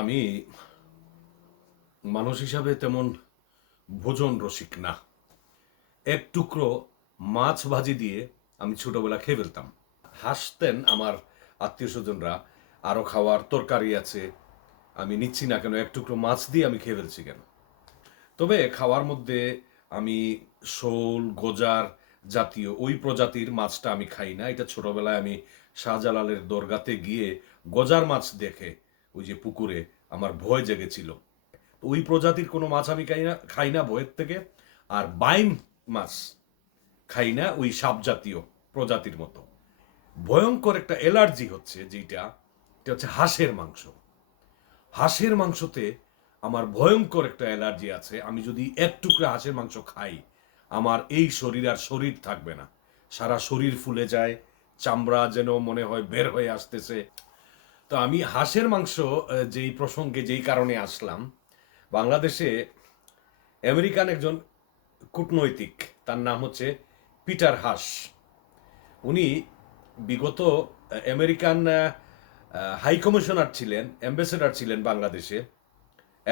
আমি মানুষ হিসাবে তেমন ভোজন রসিক না। এক টুকরো মাছ ভাজি দিয়ে আমি ছোটবেলা খেয়ে ফেলতাম। হাসতেন আমার আত্মীয় স্বজনরা আরও খাওয়ার তরকারি আছে, আমি নিচ্ছি না কেন, এক টুকরো মাছ দিয়ে আমি খেয়ে ফেলছি কেন? তবে খাওয়ার মধ্যে আমি শোল, গোজার জাতীয় ওই প্রজাতির মাছটা আমি খাই না। এটা ছোটবেলায় আমি শাহজালালের দরগাতে গিয়ে গজার মাছ দেখে ওই যে পুকুরে আমার ভয় জেগেছিল। ওই প্রজাতির কোনো মাছ আমি খাই না খাই না ভয়ের থেকে, আর বাইম মাছ খাই না ওই সাপ জাতীয় প্রজাতির মতো। ভয়ঙ্কর একটা অ্যালার্জি হচ্ছে যেটা এটা হচ্ছে হাঁসের মাংস। হাঁসের মাংসতে আমার ভয়ঙ্কর একটা অ্যালার্জি আছে। আমি যদি এক টুকরা হাঁসের মাংস খাই, আমার এই শরীর আর শরীর থাকবে না। সারা শরীর ফুলে যায়, চামড়া যেন মনে হয় বের হয়ে আসতেছে। তো আমি হাঁসের মাংস যেই প্রসঙ্গে যেই কারণে আসলাম, বাংলাদেশে আমেরিকান একজন কূটনৈতিক, তার নাম হচ্ছে পিটার হাস। উনি বিগত আমেরিকান হাই কমিশনার ছিলেন, অ্যাম্বাসেডার ছিলেন বাংলাদেশে।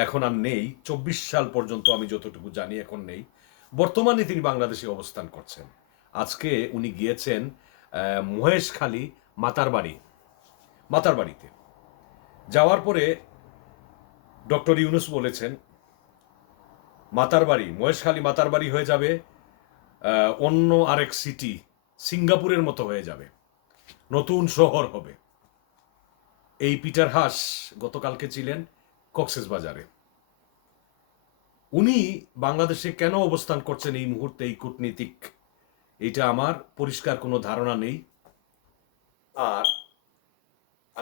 এখন আর নেই, চব্বিশ সাল পর্যন্ত আমি যতটুকু জানি এখন নেই। বর্তমানে তিনি বাংলাদেশে অবস্থান করছেন। আজকে উনি গিয়েছেন মহেশখালী মাতার বাড়ি মাতার বাড়িতে যাওয়ার পরে ডক্টর ইউনুস বলেছেন মাতার বাড়ি মহেশখালী মাতার বাড়ি হয়ে যাবে অন্য আরেক সিটি সিঙ্গাপুরের মতো হয়ে যাবে। নতুন শহর হবে। এই পিটার হাস গতকালকে ছিলেন কক্সেস বাজারে। উনি বাংলাদেশে কেন অবস্থান করছেন এই মুহূর্তে এই কূটনীতিক? এটা আমার পরিষ্কার কোনো ধারণা নেই। আর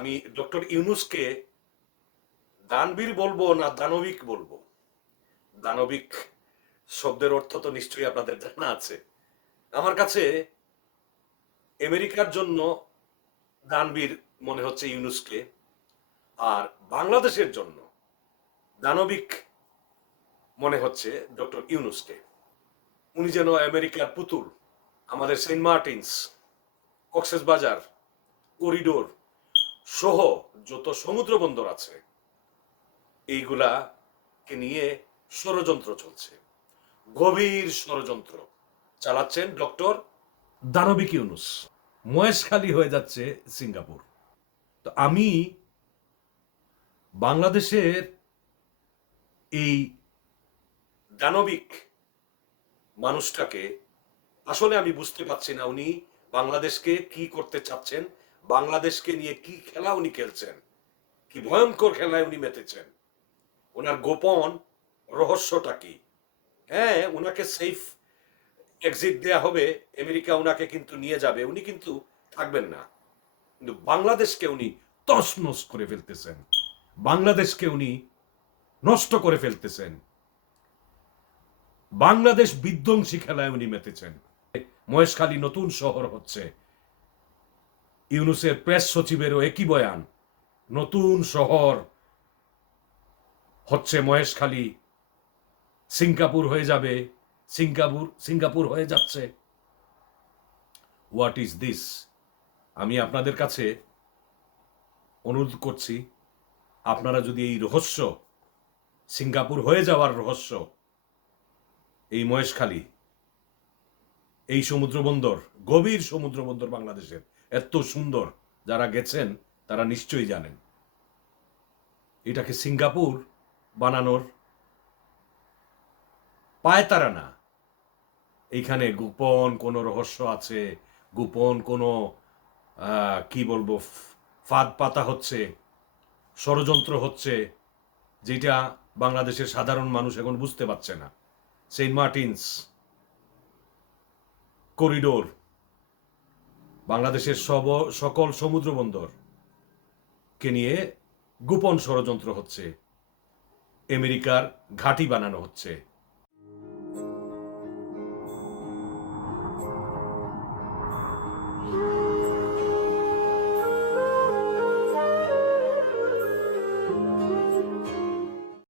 আমি ডক্টর ইউনুসকে দানবীর বলব না দানবিক বলব? দানবিক শব্দের অর্থ তো নিশ্চয়ই আপনাদের জানা আছে। আমার কাছে আমেরিকার জন্য দানবীর মনে হচ্ছে ইউনুসকে, আর বাংলাদেশের জন্য দানবিক মনে হচ্ছে ডক্টর ইউনুসকে। উনি যেন আমেরিকার পুতুল, আমাদের সেন্ট মার্টিনস, কক্সেস বাজার, করিডোর সহ যত সমুদ্র বন্দর আছে, এইগুলাকে নিয়ে ষড়যন্ত্র চলছে। গভীর ষড়যন্ত্র চালাচ্ছেন ডক্টর দানবিক ইউনুস। মহেশখালী হয়ে যাচ্ছে সিঙ্গাপুর। তো আমি বাংলাদেশের এই দানবিক মানুষটাকে, আসলে আমি বুঝতে পারছি না উনি বাংলাদেশকে কি করতে চাচ্ছেন। বাংলাদেশকে নিয়ে কি খেলা উনি খেলছেন? কি ভয়ঙ্কর খেলায় উনি মেতেছেন? ওনার গোপন রহস্যটা কি? হ্যাঁ ওনাকে সেফ এক্সিট দেয়া হবে, আমেরিকা ওনাকে কিন্তু নিয়ে যাবে, উনি কিন্তু থাকবেন না। কিন্তু বাংলাদেশকে উনি তছনছ করে ফেলতেছেন। বাংলাদেশকে উনি নষ্ট করে ফেলতেছেন। বাংলাদেশ বিধ্বংসী খেলায় উনি মেতেছেন। মহেশখালী নতুন শহর হচ্ছে। ইউনুসের প্রেস সচিবেরও একই বয়ান, নতুন শহর হচ্ছে মহেশখালী, সিঙ্গাপুর হয়ে যাবে, সিঙ্গাপুর সিঙ্গাপুর হয়ে যাচ্ছে। What is this? আমি আপনাদের কাছে অনুরোধ করছি, আপনারা যদি এই রহস্য, সিঙ্গাপুর হয়ে যাওয়ার রহস্য, এই মহেশখালী, এই সমুদ্র বন্দর গভীর সমুদ্র বন্দর বাংলাদেশের এত সুন্দর যারা গেছেন, তারা নিশ্চয়ই জানেন। এটাকে সিঙ্গাপুর বানানোর পায় তারা না এইখানে গোপন কোনো রহস্য আছে, গোপন কোনো কি বলব ফাঁদ পাতা হচ্ছে, ষড়যন্ত্র হচ্ছে, যেটা বাংলাদেশের সাধারণ মানুষ এখন বুঝতে পারছে না। সেন্ট মার্টিনস করিডোর বাংলাদেশের সব সকল সমুদ্র বন্দর কে নিয়ে গোপন ষড়যন্ত্র হচ্ছে। আমেরিকার ঘাঁটি বানানো হচ্ছে।